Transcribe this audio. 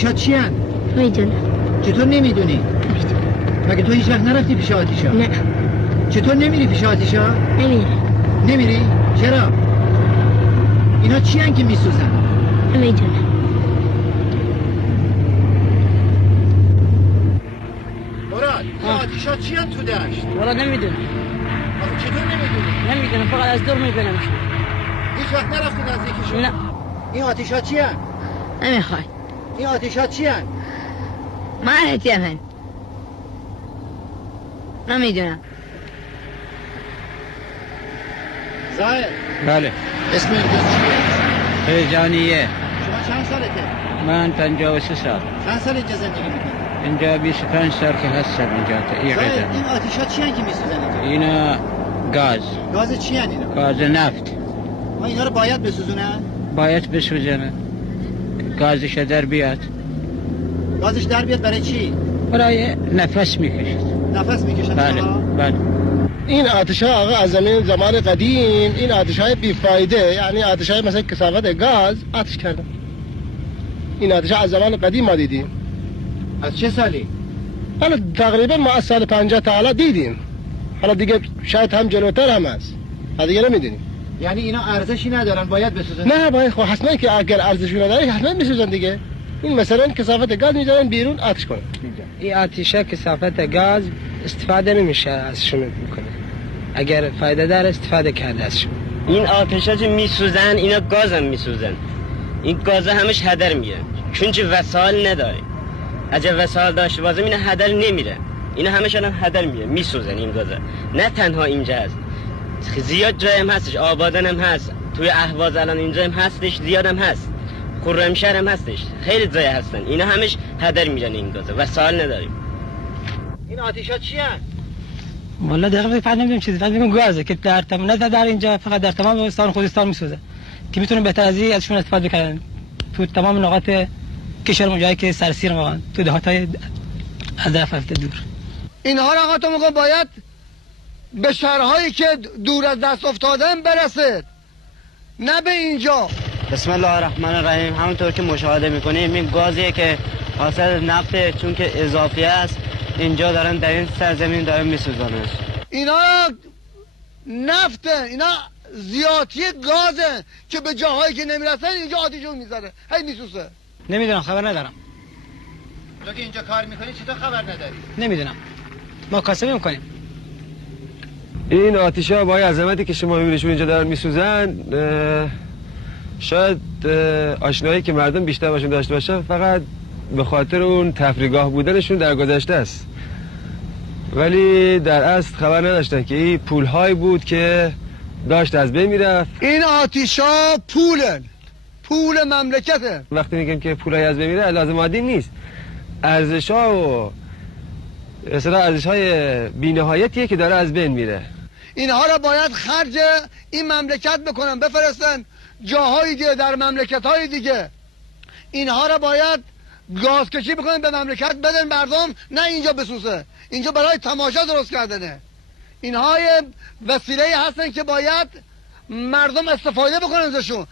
آتیشات چی هن؟ میدونم. چطور نمیدونی؟ مگه تو هیچ وقت نرفتی پیش آتیشا؟ نه. چطور نمیری پیش آتیشا؟ نمیری؟ چرا؟ اینا چی هن که میسوزن؟ میدونم. مراد این آتیشا چی هن تو دشت؟ مراد نمیدونم. چطور نمیدونی؟ نمیدونم، فقط از دور میبینمشون. هیچ وقت نرفتی نزدیکشون؟ نه. این آتیشا چی هن؟ نمیخوای. این آتیشا چی هن؟ معرفتی من نمیدونم. زاهر بله. اسم این دوست چیه؟ جانیه. شما چند سالته؟ من 53 سال. چند سال اینجا زندگی میکنی؟ اینجا 25 سال که هستم اینجا تا این زاهر قدم. این آتیشا چی هن که میسوزن اینجا؟ اینا گاز. گاز چی هن اینا؟ گاز نفت. ما اینا رو باید بسوزونن؟ باید بسوزنه. گازش در بیاد. گازش در بیاد برای چی؟ برای نفس میکشید. نفس میکشن؟ بله بله. این آتش ها آقا از زمان قدیم این آتش های بیفایده، یعنی آتش های مثل کثافت گاز آتش کردن. این آتش ها از زمان قدیم ما دیدیم. از چه سالی؟ حالا تقریبا ما از سال 50 تا حالا دیدیم. حالا دیگه شاید هم جلوتر هم هست. دیگه نمیدونیم. یعنی اینا ارزشی ندارن باید بسوزن؟ نه باید، خب حتما که اگر ارزشی نداره حتما میسوزن دیگه. این مثلا کثافت گاز میذارن بیرون آتش کنن. این آتیشه کثافت گاز استفاده نمیشه ازشون میکنه. اگر فایده داره استفاده کرده ازشون. این آتشا که میسوزن اینا گاز هم میسوزن. این گاز همش هدر میره چون چه وسایل نداره. اگه وسایل داشته باشم اینا هدر نمیره. اینا همش الان هدر میره میسوزن این گازا. نه تنها اینجا هست، زیاد جای هم هستش، آبادان هم هست، توی اهواز الان اینجا هم هستش، زیاد هم هست، خرمشهر هم هستش، خیلی جای هستن. اینا همش هدر میرن این گازا، وسایل نداریم. این آتیشا چی هن؟ والله دقیقاً فقط نمیدونم چیزی، فقط میگم گازه که در تمام نه در اینجا، فقط در تمام استان خوزستان میسوزه که میتونن بهتر از این ازشون استفاده بکنن تو تمام نقاط کشور جایی که سرسیر واقعا تو دهاتای از رفته دور. اینها را آقا تو میگم باید به شهرهایی که دور از دست افتادن برسه، نه به اینجا. بسم الله الرحمن الرحیم. همونطور که مشاهده میکنیم این گازیه که حاصل نفته، چون که اضافی است اینجا دارن در این سرزمین دارن میسوزانش. اینا نفته، اینا زیادی گازه که به جاهایی که نمیرسن اینجا آتیشون میذاره، هی میسوزه. نمیدونم، خبر ندارم. تو که اینجا کار میکنی چطور خبر نداری؟ نمیدونم، ما کاسبی میکنیم. این آتیشا با عظمتی که شما میبینیشون اینجا دارن میسوزن، شاید آشنایی که مردم بیشتر باشون داشته باشن فقط به خاطر اون تفریحگاه بودنشون در گذشته است، ولی در اصل خبر نداشتن که این پولهایی بود که داشت از بین میرفت. این آتیشا پولن، پول مملکته. وقتی میگم که پولای از بین میره لازم عادی نیست، ارزش‌ها و اصلا ارزش‌های بی‌نهایتیه که داره از بین میره. اینها را باید خرج این مملکت بکنن، بفرستن جاهای دیگه، در مملکت‌های دیگه. اینها را باید گازکشی بکنن به مملکت بدن مردم، نه اینجا بسوزه. اینجا برای تماشا درست کردنه. اینها وسیله هستن که باید مردم استفاده بکنن ازشون.